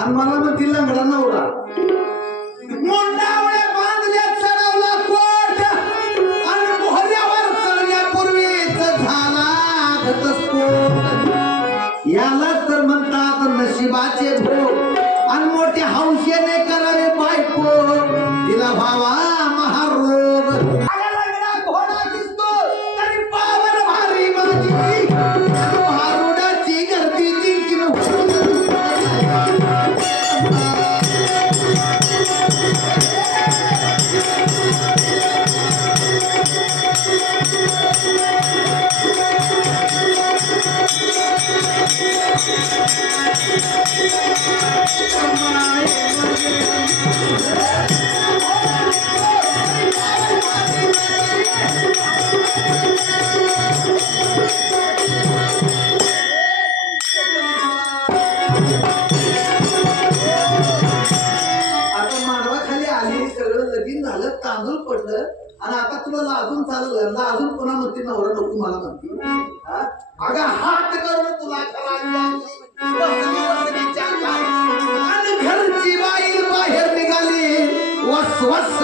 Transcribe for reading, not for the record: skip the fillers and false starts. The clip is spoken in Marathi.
आणि मला म्हणतील लंगडा नवरा मोंडावळ्या बांधल्यात चढवला कोट आणि मोहऱ्यावर चढण्यापूर्वीच झाला घटस्फोट। याला तर म्हणतात नशिबाचे भोग आणि मोठ्या हौशेने करावे बायको तिला व्हावा महारोग। लंगडा घोडा दिसतो तरी पावर भारी माझी भारुडाची गर्दी जिंकून तांदूळ पडलं आणि आता तुला लाजून चाललं लाजून पुन्हा म्हणते नवरा नको मला म्हणते अगं हात करून तुला आणि घरची बाई बाहेर निघाली वस वस